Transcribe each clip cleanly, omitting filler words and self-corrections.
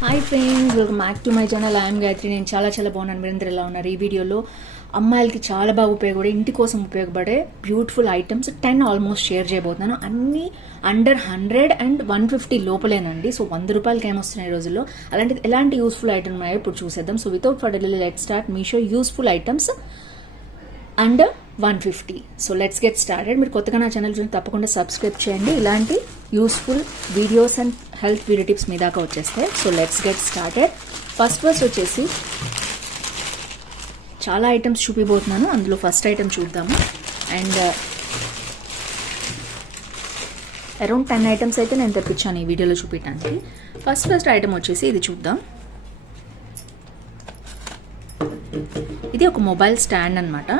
Hi friends, welcome back to my channel. I'm Gayatri. నేను చాలా బాగున్నాను. మీరందరూ ఎలా ఉన్నారు? ఈ వీడియోలో అమ్మాయిలకి చాలా బాగా ఉపయోగపడే, ఇంటి కోసం ఉపయోగపడే బ్యూటిఫుల్ ఐటమ్స్ 10 ఆల్మోస్ట్ షేర్ చేయబోతున్నాను. అన్నీ అండర్ 100 అండ్ 150 లోపలేనండి. సో 100 రూపాయలకి ఏమొస్తున్నాయి ఈ రోజుల్లో. అలాంటి ఎలాంటి యూస్ఫుల్ ఐటమ్ ఉన్నాయో ఇప్పుడు చూసేద్దాం. So without further delay let's start Meesho useful items under 150. So let's get started. మీరు కొత్తగా నా ఛానల్ చూసి తప్పకుండా సబ్స్క్రైబ్ చేయండి. ఇలాంటి useful videos and health video tips మీ దాకా వచ్చేస్తాయి. So let's get started. First వచ్చేసి చాలా ఐటమ్స్ చూపిపోతున్నాను. అందులో ఫస్ట్ ఐటమ్ చూద్దాము. అండ్ అరౌండ్ 10 ఐటమ్స్ అయితే నేను తెప్పించాను ఈ వీడియోలో చూపించడానికి. ఫస్ట్ ఐటమ్ వచ్చేసి ఇది చూద్దాం. ఇది ఒక మొబైల్ స్టాండ్ అన్నమాట.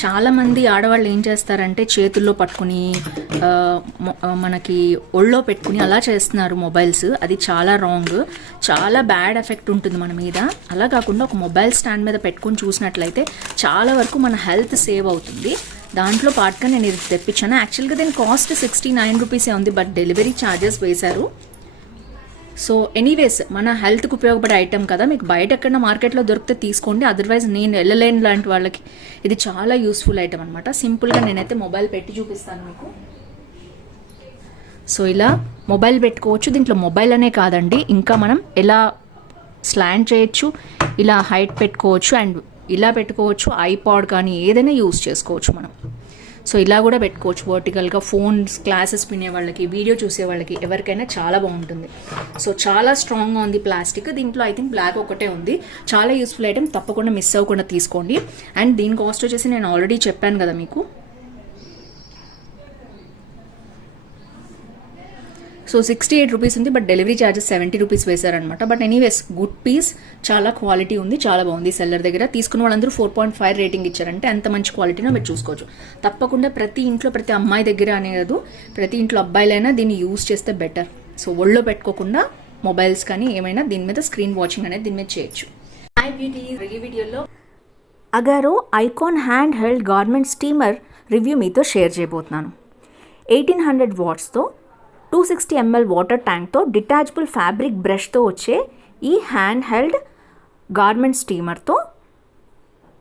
చాలామంది ఆడవాళ్ళు ఏం చేస్తారంటే చేతుల్లో పట్టుకుని మనకి ఒళ్ళో పెట్టుకుని అలా చేస్తున్నారు మొబైల్స్. అది చాలా రాంగ్, చాలా బ్యాడ్ ఎఫెక్ట్ ఉంటుంది మన మీద. అలా కాకుండా ఒక మొబైల్ స్టాండ్ మీద పెట్టుకుని చూసినట్లయితే చాలా వరకు మన హెల్త్ సేవ్ అవుతుంది. దాంట్లో పాటుగా నేను ఇది తెప్పించాను. యాక్చువల్గా దీని కాస్ట్ 69 రూపీసే ఉంది, బట్ డెలివరీ ఛార్జెస్ వేశారు. సో ఎనీవేస్ మన హెల్త్కి ఉపయోగపడే ఐటమ్ కదా, మీకు బయట ఎక్కడైనా మార్కెట్లో దొరికితే తీసుకోండి. అదర్వైజ్ నేను వెళ్ళలేని లాంటి వాళ్ళకి ఇది చాలా యూస్ఫుల్ ఐటమ్ అనమాట. సింపుల్గా నేనైతే మొబైల్ పెట్టి చూపిస్తాను మీకు. సో ఇలా మొబైల్ పెట్టుకోవచ్చు. దీంట్లో మొబైల్ అనే కాదండి, ఇంకా మనం ఎలా స్లాండ్ చేయొచ్చు, ఇలా హైట్ పెట్టుకోవచ్చు, అండ్ ఇలా పెట్టుకోవచ్చు. ఐపాడ్ కానీ ఏదైనా యూస్ చేసుకోవచ్చు మనం. సో ఇలా కూడా పెట్టుకోవచ్చు వర్టికల్గా. ఫోన్స్, క్లాసెస్ వినే వాళ్ళకి, వీడియో చూసే వాళ్ళకి ఎవరికైనా చాలా బాగుంటుంది. సో చాలా స్ట్రాంగ్గా ఉంది ప్లాస్టిక్. దీంట్లో ఐ థింక్ బ్లాక్ ఒకటే ఉంది. చాలా యూస్ఫుల్ ఐటమ్, తప్పకుండా మిస్ అవ్వకుండా తీసుకోండి. అండ్ దీని కాస్ట్ వచ్చేసి నేను ఆల్రెడీ చెప్పాను కదా మీకు. సో 68 రూపీస్ ఉంది, బట్ డెలివరీ ఛార్జెస్ 70 రూపీస్ వేశారనమాట. బట్ ఎనీవేస్ గుడ్ పీస్, చాలా క్వాలిటీ ఉంది, చాలా బాగుంది. సెల్లర్ దగ్గర తీసుకున్న వాళ్ళందరూ 4.5 రేటింగ్ ఇచ్చారంటే ఎంత మంచి క్వాలిటీనో మీరు చూసుకోవచ్చు. తప్పకుండా ప్రతి ఇంట్లో, ప్రతి అమ్మాయి దగ్గర అనే కాదు, ప్రతి ఇంట్లో అబ్బాయిలైనా దీన్ని యూజ్ చేస్తే బెటర్. సో ఒళ్ళో పెట్టుకోకుండా మొబైల్స్ కానీ ఏమైనా దీని మీద స్క్రీన్ వాచింగ్ అనేది దీని మీద చేయొచ్చు. ఈ వీడియోలో Agaro icon hand held garment steamer review మీతో షేర్ చేయబోతున్నాను. 1800 వాట్స్తో 260 ml వాటర్ ట్యాంక్తో డిటాచబుల్ ఫ్యాబ్రిక్ బ్రష్తో వచ్చే ఈ హ్యాండ్ హెల్డ్ గార్మెంట్ స్టీమర్తో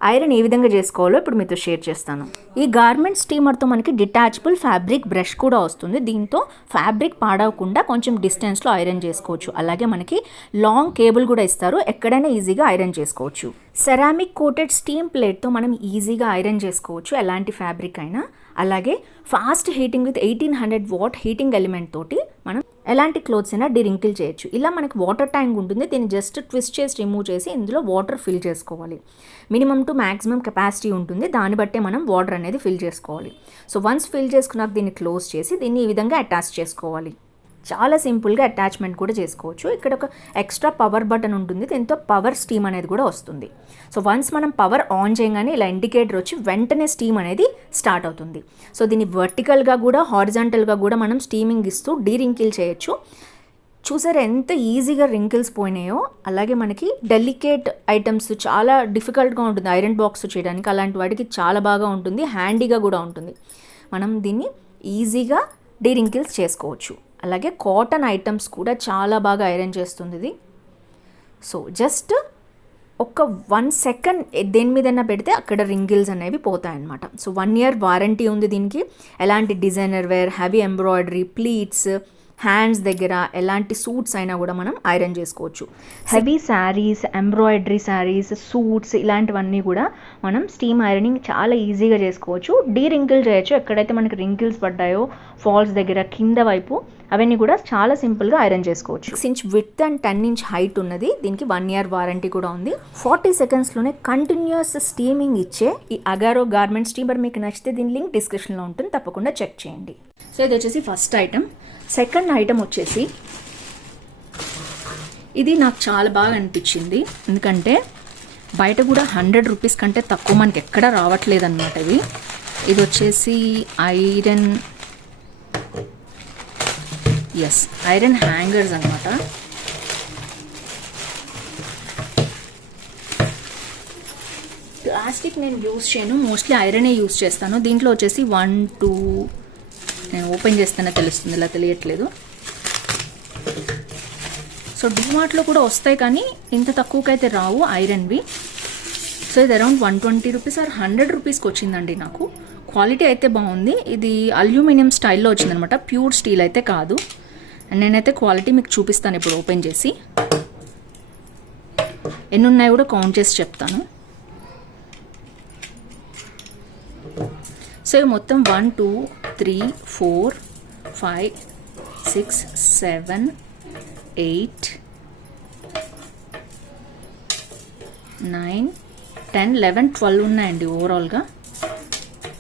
ఐరన్ ఏ విధంగా చేసుకోవాలో ఇప్పుడు మీతో షేర్ చేస్తాను. ఈ గార్మెంట్ స్టీమర్తో మనకి డిటాచబుల్ ఫ్యాబ్రిక్ బ్రష్ కూడా వస్తుంది. దీంతో ఫ్యాబ్రిక్ పాడవకుండా కొంచెం డిస్టెన్స్లో ఐరన్ చేసుకోవచ్చు. అలాగే మనకి లాంగ్ కేబుల్ కూడా ఇస్తారు, ఎక్కడైనా ఈజీగా ఐరన్ చేసుకోవచ్చు. సెరామిక్ కోటెడ్ స్టీమ్ ప్లేట్తో మనం ఈజీగా ఐరన్ చేసుకోవచ్చు ఎలాంటి ఫ్యాబ్రిక్ అయినా. అలాగే fast heating with 1800 what heating element తోటి మనం ఎలాంటి క్లోత్స్ అయినా డిరింకిల్ చేయొచ్చు. ఇలా మనకి వాటర్ ట్యాంక్ ఉంటుంది, దీన్ని జస్ట్ ట్విస్ట్ చేసి రిమూవ్ చేసి ఇందులో వాటర్ ఫిల్ చేసుకోవాలి. మినిమం టు మ్యాక్సిమం కెపాసిటీ ఉంటుంది, దాన్ని బట్టే మనం వాటర్ అనేది ఫిల్ చేసుకోవాలి. సో వన్స్ ఫిల్ చేసుకున్నాక దీన్ని క్లోజ్ చేసి దీన్ని ఈ విధంగా అటాచ్ చేసుకోవాలి. చాలా సింపుల్గా అటాచ్మెంట్ కూడా చేసుకోవచ్చు. ఇక్కడ ఒక ఎక్స్ట్రా పవర్ బటన్ ఉంటుంది, దీంతో పవర్ స్టీమ్ అనేది కూడా వస్తుంది. సో వన్స్ మనం పవర్ ఆన్ చేయగానే ఇలా ఇండికేటర్ వచ్చి వెంటనే స్టీమ్ అనేది స్టార్ట్ అవుతుంది. సో దీన్ని వర్టికల్గా కూడా హారిజాంటల్గా కూడా మనం స్టీమింగ్ ఇస్తూ డీరింకిల్ చేయొచ్చు. చూసారు ఎంత ఈజీగా రింకిల్స్ పోయినాయో. అలాగే మనకి డెలికేట్ ఐటమ్స్ చాలా డిఫికల్ట్గా ఉంటుంది ఐరన్ బాక్స్ చేయడానికి, అలాంటి వాటికి చాలా బాగా ఉంటుంది, హ్యాండీగా కూడా ఉంటుంది. మనం దీన్ని ఈజీగా డీరింకిల్స్ చేసుకోవచ్చు. అలాగే కాటన్ ఐటమ్స్ కూడా చాలా బాగా ఐరన్ చేస్తుంది ఇది. సో జస్ట్ ఒక 1 సెకండ్ దేని మీదైనా పెడితే అక్కడ రింగిల్స్ అనేవి పోతాయన్నమాట. సో 1 year వారంటీ ఉంది దీనికి. ఎలాంటి designer wear, heavy embroidery, pleats, hands దగ్గర ఎలాంటి సూట్స్ అయినా కూడా మనం ఐరన్ చేసుకోవచ్చు. Heavy saris, embroidery saris, suits ఇలాంటివన్నీ కూడా మనం స్టీమ్ ఐరనింగ్ చాలా ఈజీగా చేసుకోవచ్చు. రింకిల్ చేయొచ్చు ఎక్కడైతే మనకి రింకిల్స్ పడ్డాయో ఫాల్స్ దగ్గర, కింద వైపు, అవన్నీ కూడా చాలా సింపుల్గా ఐరన్ చేసుకోవచ్చు. 6 inch width and 10 inch height ఉన్నది. దీనికి 1 year వారంటీ కూడా ఉంది. 40 secondsలోనే కంటిన్యూస్ స్టీమింగ్ ఇచ్చే ఈ అగారో గార్మెంట్ స్టీమర్ మీకు నచ్చితే దీని లింక్ డిస్క్రిప్షన్లో ఉంటుంది, తప్పకుండా చెక్ చేయండి. సో ఇది వచ్చేసి ఫస్ట్ ఐటమ్. సెకండ్ ఐటమ్ వచ్చేసి ఇది నాకు చాలా బాగా అనిపించింది, ఎందుకంటే బయట కూడా 100 రూపీస్ కంటే తక్కువ మనకి ఎక్కడ రావట్లేదు అనమాట ఇవి. ఇది వచ్చేసి ఐరన్ హ్యాంగర్స్ అనమాట. ప్లాస్టిక్ నేను యూజ్ చేయను, మోస్ట్లీ ఐరనే యూజ్ చేస్తాను. దీంట్లో వచ్చేసి 1, 2 నేను ఓపెన్ చేస్తేనే తెలుస్తుంది, ఇలా తెలియట్లేదు. సో డిమార్ట్లో కూడా వస్తాయి కానీ ఇంత తక్కువకైతే రావు ఐరన్వి. సో ఇది అరౌండ్ 120 రూపీస్ ఆర్ 100 రూపీస్కి వచ్చిందండి నాకు. క్వాలిటీ అయితే బాగుంది. ఇది అల్యూమినియం స్టైల్లో వచ్చిందనమాట, ప్యూర్ స్టీల్ అయితే కాదు. అండ్ నేనైతే క్వాలిటీ మీకు చూపిస్తాను ఇప్పుడు ఓపెన్ చేసి. ఎన్ని ఉన్నాయో కూడా కౌంట్ చేసి చెప్తాను. సో ఇవి మొత్తం 1 2 3 4 5 6 7 8 9 10 11 12 ఉన్నాయండి ఓవరాల్గా.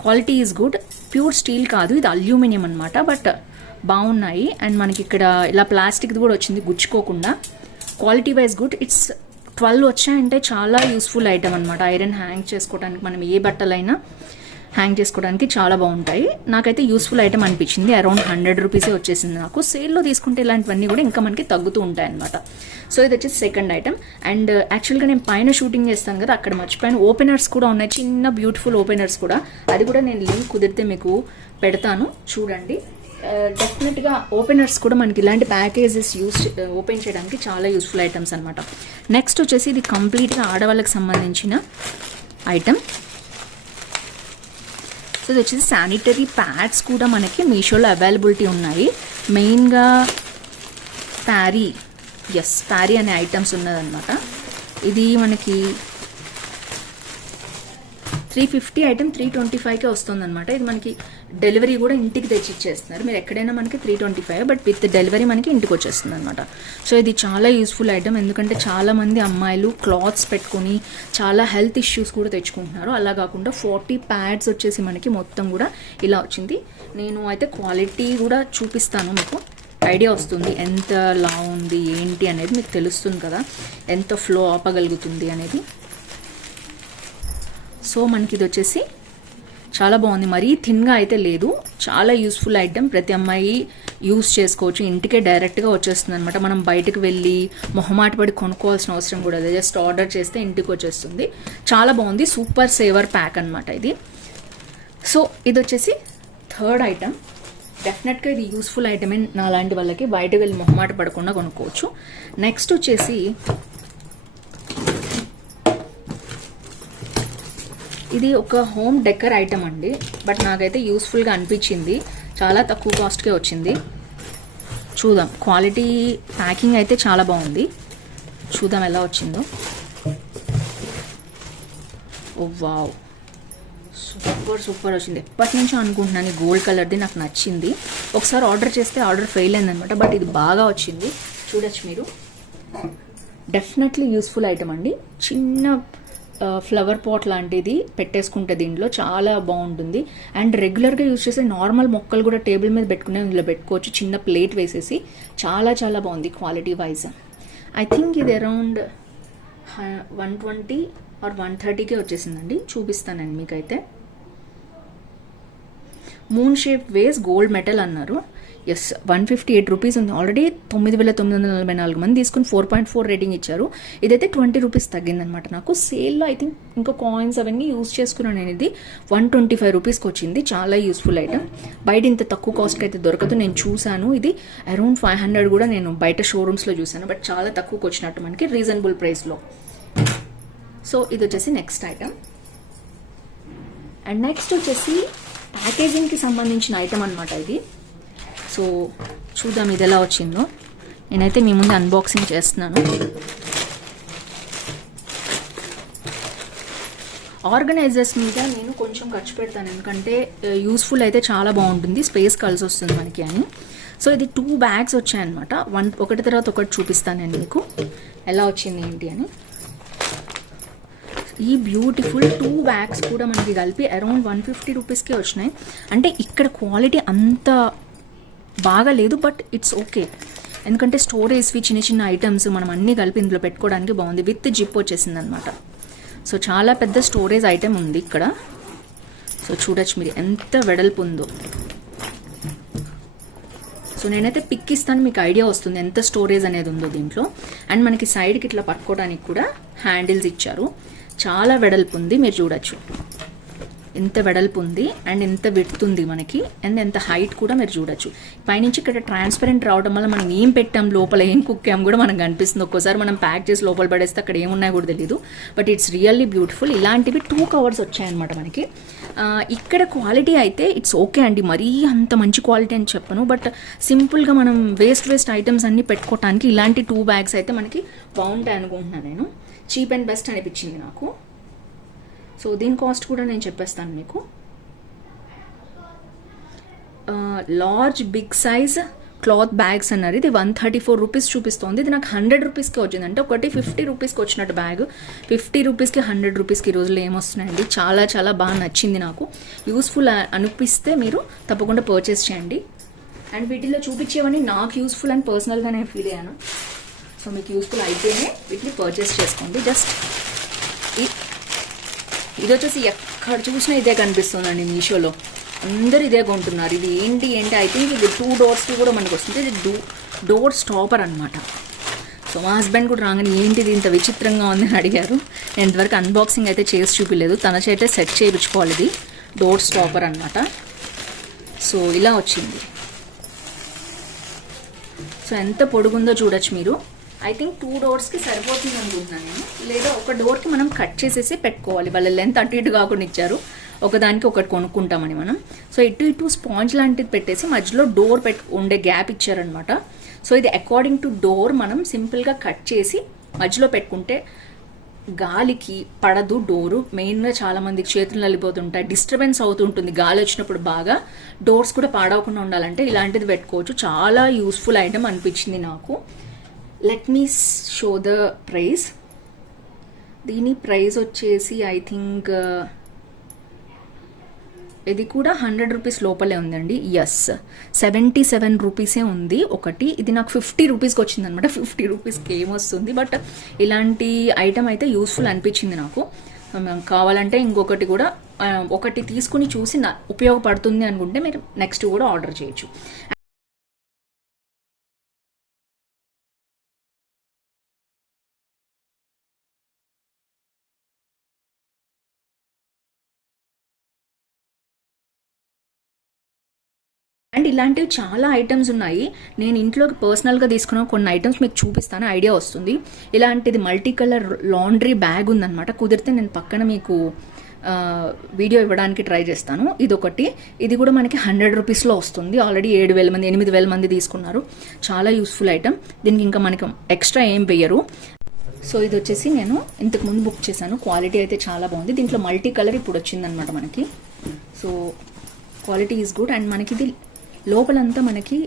Quality is good. Pure steel కాదు, ఇది అల్యూమినియం అనమాట, బట్ బాగున్నాయి. అండ్ మనకి ఇక్కడ ఇలా ప్లాస్టిక్ది కూడా వచ్చింది గుచ్చుకోకుండా. Quality wise good. ఇట్స్ 12 వచ్చాయంటే చాలా యూస్ఫుల్ ఐటమ్ అనమాట. ఐరన్ హ్యాంగ్ చేసుకోవడానికి, మనం ఏ బట్టలైనా హ్యాంగ్ చేసుకోవడానికి చాలా బాగుంటాయి. నాకైతే యూస్ఫుల్ ఐటమ్ అనిపించింది. అరౌండ్ 100 రూపీసే వచ్చేసింది నాకు. సేల్లో తీసుకుంటే ఇలాంటివన్నీ కూడా ఇంకా మనకి తగ్గుతూ ఉంటాయి అనమాట. సో ఇది వచ్చేసి సెకండ్ ఐటమ్. అండ్ యాక్చువల్గా నేను పైన షూటింగ్ చేస్తాను కదా, అక్కడ మర్చిపోయాను, ఓపెనర్స్ కూడా ఉన్నాయి, చిన్న బ్యూటిఫుల్ ఓపెనర్స్ కూడా. అది కూడా నేను లింక్ కుదిరితే మీకు పెడతాను, చూడండి. డెఫినెట్గా ఓపెనర్స్ కూడా మనకి ఇలాంటి ప్యాకేజెస్ ఓపెన్ చేయడానికి చాలా యూస్ఫుల్ ఐటమ్స్ అనమాట. నెక్స్ట్ వచ్చేసి ఇది కంప్లీట్గా ఆడవాళ్ళకి సంబంధించిన ఐటమ్. సో ఇది వచ్చేసి శానిటరీ ప్యాడ్స్ కూడా మనకి మీషోలో అవైలబిలిటీ ఉన్నాయి. మెయిన్గా ప్యారీ అనే ఐటమ్స్ ఉన్నదన్నమాట. ఇది మనకి 350 ఐటమ్ 325కే వస్తుందన్నమాట. ఇది మనకి డెలివరీ కూడా ఇంటికి తెచ్చి ఇచ్చేస్తున్నారు. మీరు ఎక్కడైనా మనకి 325, బట్ విత్ డెలివరీ మనకి ఇంటికి వచ్చేస్తుంది అనమాట. సో ఇది చాలా యూస్ఫుల్ ఐటమ్, ఎందుకంటే చాలామంది అమ్మాయిలు క్లాత్స్ పెట్టుకొని చాలా హెల్త్ ఇష్యూస్ కూడా తెచ్చుకుంటున్నారు. అలా కాకుండా 40 ప్యాడ్స్ వచ్చేసి మనకి మొత్తం కూడా ఇలా వచ్చింది. నేను అయితే క్వాలిటీ కూడా చూపిస్తాను, మీకు ఐడియా వస్తుంది ఎంత లా ఉంది ఏంటి అనేది మీకు తెలుస్తుంది కదా, ఎంత ఫ్లో ఆపగలుగుతుంది అనేది. సో మనకి ఇది వచ్చేసి చాలా బాగుంది, మరీ థిన్గా అయితే లేదు. చాలా యూస్ఫుల్ ఐటమ్, ప్రతి అమ్మాయి యూస్ చేసుకోవచ్చు. ఇంటికే డైరెక్ట్గా వచ్చేస్తుంది అనమాట. మనం బయటకు వెళ్ళి మొహమాట పడి కొనుక్కోవాల్సిన అవసరం కూడా లేదు. జస్ట్ ఆర్డర్ చేస్తే ఇంటికి వచ్చేస్తుంది. చాలా బాగుంది. సూపర్ సేవర్ ప్యాక్ అనమాట ఇది. సో ఇది వచ్చేసి థర్డ్ ఐటమ్. డెఫినెట్గా ఇది యూస్ఫుల్ ఐటమే నా లాంటి వాళ్ళకి, బయటకు వెళ్ళి మొహమాట పడకుండా కొనుక్కోవచ్చు. నెక్స్ట్ వచ్చేసి ఇది ఒక హోమ్ డెకర్ ఐటమ్ అండి, బట్ నాకైతే యూస్ఫుల్గా అనిపించింది. చాలా తక్కువ కాస్ట్కే వచ్చింది. చూద్దాం, క్వాలిటీ ప్యాకింగ్ అయితే చాలా బాగుంది. చూద్దాం ఎలా వచ్చిందో. ఓ వావ్, సూపర్ వచ్చింది. ఎప్పటి నుంచో అనుకుంటున్నాను ఈ గోల్డ్ కలర్ది, నాకు నచ్చింది. ఒకసారి ఆర్డర్ చేస్తే ఆర్డర్ ఫెయిల్ అయిందనమాట, బట్ ఇది బాగా వచ్చింది. చూడొచ్చు మీరు. డెఫినెట్లీ యూస్ఫుల్ ఐటమ్ అండి. చిన్న ఫ్లవర్ పాట్ లాంటిది పెట్టేసుకుంటే దీంట్లో చాలా బాగుంటుంది. అండ్ రెగ్యులర్గా యూజ్ చేసే నార్మల్ మొక్కలు కూడా టేబుల్ మీద పెట్టుకునే ఇందులో పెట్టుకోవచ్చు. చిన్న ప్లేట్ వేసేసి చాలా బాగుంది క్వాలిటీ వైజ్. ఐ థింక్ ఇది అరౌండ్ 120 ఆర్ 130కే వచ్చేసిందండి. చూపిస్తానండి మీకైతే. మూన్ షేప్ వేస్ గోల్డ్ మెటల్ అన్నారు. ఎస్, 158 రూపీస్ ఉంది. ఆల్రెడీ 9,944 మంది తీసుకుని 4.4 రేటింగ్ ఇచ్చారు. ఇదైతే 20 రూపీస్ తగ్గిందనమాట నాకు. సేల్లో ఐ థింక్ ఇంకా కాయిన్స్ అవన్నీ యూజ్ చేసుకున్నాను నేను. ఇది 125 రూపీస్కి వచ్చింది. చాలా యూస్ఫుల్ ఐటమ్. బయట ఇంత తక్కువ కాస్ట్కి అయితే దొరకదు. నేను చూశాను, ఇది అరౌండ్ 500 కూడా నేను బయట షోరూమ్స్లో చూశాను, బట్ చాలా తక్కువకి వచ్చినట్టు మనకి రీజనబుల్ ప్రైస్లో. సో ఇది వచ్చేసి నెక్స్ట్ ఐటమ్. అండ్ నెక్స్ట్ వచ్చేసి ప్యాకేజింగ్కి సంబంధించిన ఐటమ్ అనమాట ఇది. సో చూద్దాం ఇది ఎలా వచ్చిందో. నేనైతే మీ ముందు అన్బాక్సింగ్ చేస్తున్నాను. ఆర్గనైజర్స్ మీద నేను కొంచెం ఖర్చు పెడతాను, ఎందుకంటే యూస్ఫుల్ అయితే చాలా బాగుంటుంది, స్పేస్ కలిసి వస్తుంది మనకి అని. సో ఇది 2 బ్యాగ్స్ వచ్చాయన్నమాట. ఒకటి తర్వాత ఒకటి చూపిస్తాను నేను మీకు ఎలా వచ్చింది ఏంటి అని. ఈ బ్యూటిఫుల్ 2 బ్యాగ్స్ కూడా మనకి కలిపి అరౌండ్ 150 రూపీస్కే వచ్చినాయి. అంటే ఇక్కడ క్వాలిటీ అంత బాగా లేదు, బట్ ఇట్స్ ఓకే, ఎందుకంటే స్టోరేజ్వి చిన్న ఐటమ్స్ మనం అన్నీ కలిపి ఇందులో పెట్టుకోవడానికి బాగుంది. విత్ జిప్ వచ్చేసింది అనమాట. సో చాలా పెద్ద స్టోరేజ్ ఐటమ్ ఉంది ఇక్కడ. సో చూడొచ్చు మీరు ఎంత వెడల్పు ఉందో. సో నేనైతే పిక్ ఇస్తాను, మీకు ఐడియా వస్తుంది ఎంత స్టోరేజ్ అనేది ఉందో దీంట్లో. అండ్ మనకి సైడ్కి ఇట్లా పట్టుకోవడానికి కూడా హ్యాండిల్స్ ఇచ్చారు. చాలా వెడల్పు ఉంది, మీరు చూడొచ్చు. ఎంత వెడల్పు ఉంది అండ్ ఎంత విడ్త్ ఉంది మనకి, అండ్ ఎంత హైట్ కూడా మీరు చూడొచ్చు. పైనుంచి ఇక్కడ ట్రాన్స్పరెంట్ రావడం వల్ల మనం ఏం పెట్టాం లోపల ఏం కుక్కాం కూడా మనకు కనిపిస్తుంది. ఒక్కోసారి మనం ప్యాక్ చేసి లోపల పడేస్తే అక్కడ ఏమున్నాయో కూడా తెలియదు. But it's really beautiful. ఇలాంటివి 2 కవర్స్ వచ్చాయన్నమాట మనకి. ఇక్కడ క్వాలిటీ అయితే ఇట్స్ ఓకే అండి, మరీ అంత మంచి క్వాలిటీ అని చెప్పను. బట్ సింపుల్గా మనం వేస్ట్ ఐటమ్స్ అన్నీ పెట్టుకోవటానికి ఇలాంటి 2 బ్యాగ్స్ అయితే మనకి బాగుంటాయి అనుకుంటున్నాను నేను. చీప్ అండ్ బెస్ట్ అనిపించింది నాకు. సో దీని కాస్ట్ కూడా నేను చెప్పేస్తాను మీకు. Large big size cloth bags అన్నారు. ఇది 134 రూపీస్ చూపిస్తోంది. ఇది నాకు 100 రూపీస్కి వచ్చింది. అంటే ఒకటి 50 రూపీస్కి వచ్చినట్టు బ్యాగ్. 50 రూపీస్కి 100 రూపీస్కి ఈ రోజుల్లో ఏమొస్తున్నాయండి. చాలా చాలా బాగా నచ్చింది నాకు. యూస్ఫుల్ అనిపిస్తే మీరు తప్పకుండా పర్చేస్ చేయండి. అండ్ వీటిలో చూపించేవన్నీ నాకు యూస్ఫుల్ అని పర్సనల్గా నేను ఫీల్ అయ్యాను. సో మీకు యూస్ఫుల్ అయితేనే వీటిని పర్చేస్ చేసుకోండి. జస్ట్ ఇది వచ్చేసి ఎక్కడ చూసినా ఇదే కనిపిస్తుందండి మీషోలో. అందరు ఇదే కొంటున్నారు. ఇది ఏంటి ఐ థింక్ ఇది 2 డోర్స్కి కూడా మనకు వస్తుంది. ఇది డోర్ స్టాపర్ అనమాట. సో మా హస్బెండ్ కూడా రాగానే ఏంటిది ఇంత విచిత్రంగా ఉంది అని అడిగారు. నేను ఇంతవరకు అన్బాక్సింగ్ అయితే చేసి చూపించలేదు. తన చేతే సెట్ చేయించుకోవాలి. ఇది డోర్ స్టాపర్ అనమాట. సో ఇలా వచ్చింది. సో ఎంత పొడుగుందో చూడొచ్చు మీరు. ఐ థింక్ 2 డోర్స్కి సరిపోతుంది అనుకుంటున్నాను నేను. లేదా ఒక డోర్కి మనం కట్ చేసేసి పెట్టుకోవాలి. వాళ్ళ లెంత్ అటు ఇటు కాకుండా ఇచ్చారు. ఒకదానికి ఒకటి కొనుక్కుంటామని మనం. సో ఇటు స్పాంజ్ లాంటిది పెట్టేసి మధ్యలో డోర్ ఉండే గ్యాప్ ఇచ్చారనమాట. సో ఇది అకార్డింగ్ టు డోర్ మనం సింపుల్గా కట్ చేసి మధ్యలో పెట్టుకుంటే గాలికి పడదు డోరు. మెయిన్గా చాలామందికి చేతులు నలిపోతుంటాయి, డిస్టర్బెన్స్ అవుతుంటుంది గాలి వచ్చినప్పుడు. బాగా డోర్స్ కూడా పాడవకుండా ఉండాలంటే ఇలాంటిది పెట్టుకోవచ్చు. చాలా యూస్ఫుల్ ఐటమ్ అనిపించింది నాకు. Let me show the price. దీని ప్రైస్ వచ్చేసి ఐ థింక్ ఇది కూడా 100 రూపీస్ లోపలే ఉందండి. ఎస్, 77 రూపీసే ఉంది ఒకటి. ఇది నాకు 50 రూపీస్కి వచ్చింది అనమాట. 50 రూపీస్కి ఏమొస్తుంది. బట్ ఇలాంటి ఐటమ్ అయితే యూస్ఫుల్ అనిపించింది నాకు. కావాలంటే ఇంకొకటి కూడా ఒకటి తీసుకుని చూసి ఉపయోగపడుతుంది అనుకుంటే మీరు నెక్స్ట్ కూడా ఆర్డర్ చేయొచ్చు. అండ్ ఇలాంటివి చాలా ఐటమ్స్ ఉన్నాయి. నేను ఇంట్లోకి పర్సనల్గా తీసుకున్న కొన్ని ఐటమ్స్ మీకు చూపిస్తాను, ఐడియా వస్తుంది. ఇలాంటిది మల్టీ కలర్ లాండ్రీ బ్యాగ్ ఉందన్నమాట. కుదిరితే నేను పక్కన మీకు వీడియో ఇవ్వడానికి ట్రై చేస్తాను. ఇదొకటి. ఇది కూడా మనకి 100 రూపీస్లో వస్తుంది. ఆల్రెడీ 7,000 మంది 8,000 మంది తీసుకున్నారు. చాలా యూస్ఫుల్ ఐటమ్. దీనికి ఇంకా మనకి ఎక్స్ట్రా ఏం వేయరు. సో ఇది వచ్చేసి నేను ఇంతకు ముందు బుక్ చేశాను. క్వాలిటీ అయితే చాలా బాగుంది. దీంట్లో మల్టీ కలర్ ఇప్పుడు వచ్చిందనమాట మనకి. So quality is good. And మనకి ఇది లోపలంతా మనకి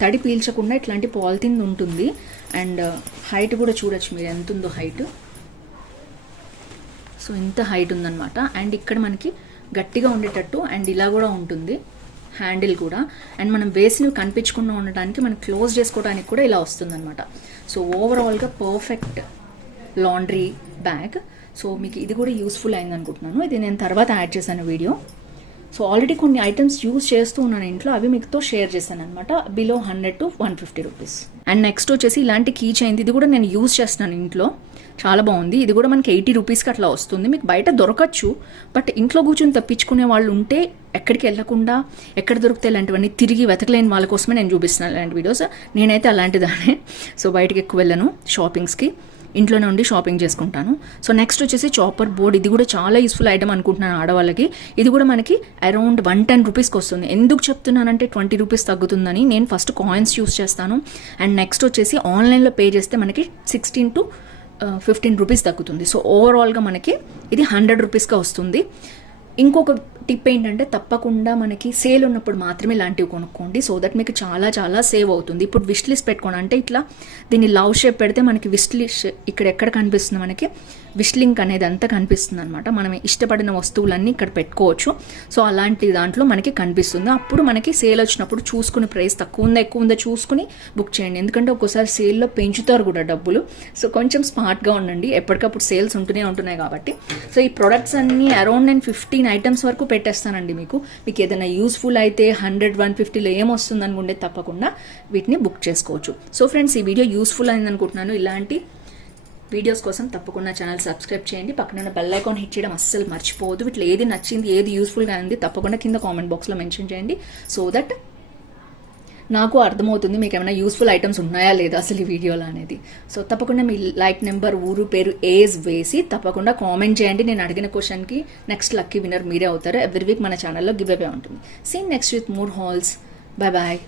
తడి పీల్చకుండా ఇట్లాంటి పాలిథిన్ ఉంటుంది. అండ్ హైట్ కూడా చూడొచ్చు మీరు ఎంత ఉందో హైట్. సో ఇంత హైట్ ఉందన్నమాట. అండ్ ఇక్కడ మనకి గట్టిగా ఉండేటట్టు అండ్ ఇలా కూడా ఉంటుంది హ్యాండిల్ కూడా. అండ్ మనం వేసినవి కనిపించకుండా ఉండడానికి మనం క్లోజ్ చేసుకోవడానికి కూడా ఇలా వస్తుందన్నమాట. సో ఓవరాల్గా పర్ఫెక్ట్ లాండ్రీ బ్యాగ్. సో మీకు ఇది కూడా యూస్ఫుల్ అయింది అనుకుంటున్నాను. ఇది నేను తర్వాత యాడ్ చేశాను వీడియో. సో ఆల్రెడీ కొన్ని ఐటమ్స్ యూజ్ చేస్తూ ఉన్నాను ఇంట్లో, అవి మీతో షేర్ చేశాను అనమాట. Below 100 to 150 rupees. And next వచ్చేసి ఇలాంటి కీ చైన్. ఇది కూడా నేను యూజ్ చేస్తున్నాను ఇంట్లో, చాలా బాగుంది. ఇది కూడా మనకి 80 రూపీస్కి అట్లా వస్తుంది. మీకు బయట దొరకచ్చు, బట్ ఇంట్లో కూర్చొని తప్పించుకునే వాళ్ళు ఉంటే ఎక్కడికి వెళ్ళకుండా ఎక్కడ దొరికితే ఇలాంటివన్నీ తిరిగి వెతకలేని వాళ్ళ కోసమే నేను చూపిస్తున్నాను ఇలాంటి వీడియోస్. నేనైతే అలాంటిదానే. సో బయటకి ఎక్కువ వెళ్ళను షాపింగ్స్కి, ఇంట్లోనే ఉండి షాపింగ్ చేసుకుంటాను. సో నెక్స్ట్ వచ్చేసి చాపర్ బోర్డ్. ఇది కూడా చాలా యూస్ఫుల్ ఐటమ్ అనుకుంటున్నాను ఆడవాళ్ళకి. ఇది కూడా మనకి అరౌండ్ 110 రూపీస్కి వస్తుంది. ఎందుకు చెప్తున్నానంటే 20 రూపీస్ తగ్గుతుందని. నేను ఫస్ట్ కాయిన్స్ యూస్ చేస్తాను. అండ్ నెక్స్ట్ వచ్చేసి ఆన్లైన్లో పే చేస్తే మనకి 16 to 15 రూపీస్ తగ్గుతుంది. సో ఓవరాల్గా మనకి ఇది 100 రూపీస్గా వస్తుంది. ఇంకొక టిప్ ఏంటంటే తప్పకుండా మనకి సేల్ ఉన్నప్పుడు మాత్రమే ఇలాంటివి కొనుక్కోండి. సో దట్ మీకు చాలా చాలా సేవ్ అవుతుంది. ఇప్పుడు విష్ లిస్ట్ పెట్టుకోండి. అంటే ఇట్లా దీన్ని లవ్ షేప్ పెడితే మనకి విష్ లిస్ట్ ఇక్కడ ఎక్కడ కనిపిస్తుంది, మనకి విష్ లింక్ అనేది అంతా కనిపిస్తుంది అనమాట. మనం ఇష్టపడిన వస్తువులన్నీ ఇక్కడ పెట్టుకోవచ్చు. సో అలాంటి దాంట్లో మనకి కనిపిస్తుంది. అప్పుడు మనకి సేల్ వచ్చినప్పుడు చూసుకుని ప్రైస్ తక్కువ ఉందా ఎక్కువ ఉందా చూసుకుని బుక్ చేయండి. ఎందుకంటే ఒక్కోసారి సేల్లో పెంచుతారు కూడా డబ్బులు. సో కొంచెం స్మార్ట్గా ఉండండి. ఎప్పటికప్పుడు సేల్స్ ఉంటున్నాయి కాబట్టి. సో ఈ ప్రొడక్ట్స్ అన్నీ అరౌండ్ నేను 15 ఐటమ్స్ వరకు పెట్టేస్తానండి. మీకు ఏదైనా యూస్ఫుల్ అయితే 100-150లో ఏమొస్తుంది అనుకుంటే తప్పకుండా వీటిని బుక్ చేసుకోవచ్చు. సో ఫ్రెండ్స్, ఈ వీడియో యూస్ఫుల్ అయింది అనుకుంటున్నాను. ఇలాంటి వీడియోస్ కోసం తప్పకుండా ఛానల్ సబ్స్క్రైబ్ చేయండి. పక్కన ఉన్న బెల్ ఐకాన్ హిట్ చేయడం అస్సలు మర్చిపోవద్దు. వీటిలో ఏది నచ్చింది, ఏది యూస్ఫుల్గా ఉంది తప్పకుండా కింద కామెంట్ బాక్స్లో మెన్షన్ చేయండి. సో దట్ నాకు అర్థమవుతుంది మీకు ఏమైనా యూస్ఫుల్ ఐటమ్స్ ఉన్నాయా లేదా అసలు ఈ వీడియోలో అనేది. సో తప్పకుండా మీ లైక్ నెంబర్, ఊరు పేరు, ఏజ్ వేసి తప్పకుండా కామెంట్ చేయండి. నేను అడిగిన క్వశ్చన్కి నెక్స్ట్ లక్కీ విన్నర్ మీరే అవుతారు. ఎవ్రీ వీక్ మన ఛానల్లో గివ్ అవే ఉంటుంది. Seen next with more hauls. Bye bye.